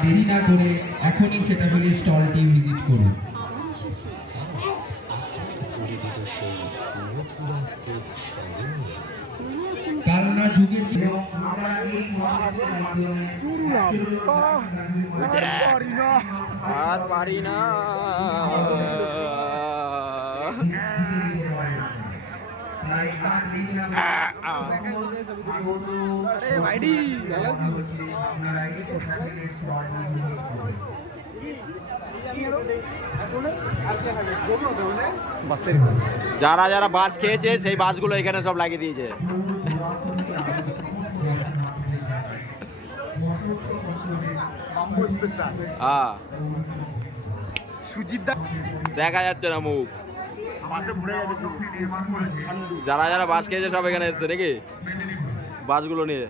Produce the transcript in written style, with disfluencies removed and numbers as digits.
দেরি না করে এখনই সেটাফিলি স্টলটি ভিজিট করুন। কালনা যুগের আর পারি না। ভাইডি যারা যারা বাস খেয়েছে সেই বাসগুলো এখানে সব লাগিয়ে দিয়েছে। হ্যাঁ, সুজিত দা দেখা যাচ্ছে না মুখ। যারা যারা বাস খেয়েছে সব এখানে এসছে নাকি বাসগুলো নিয়ে।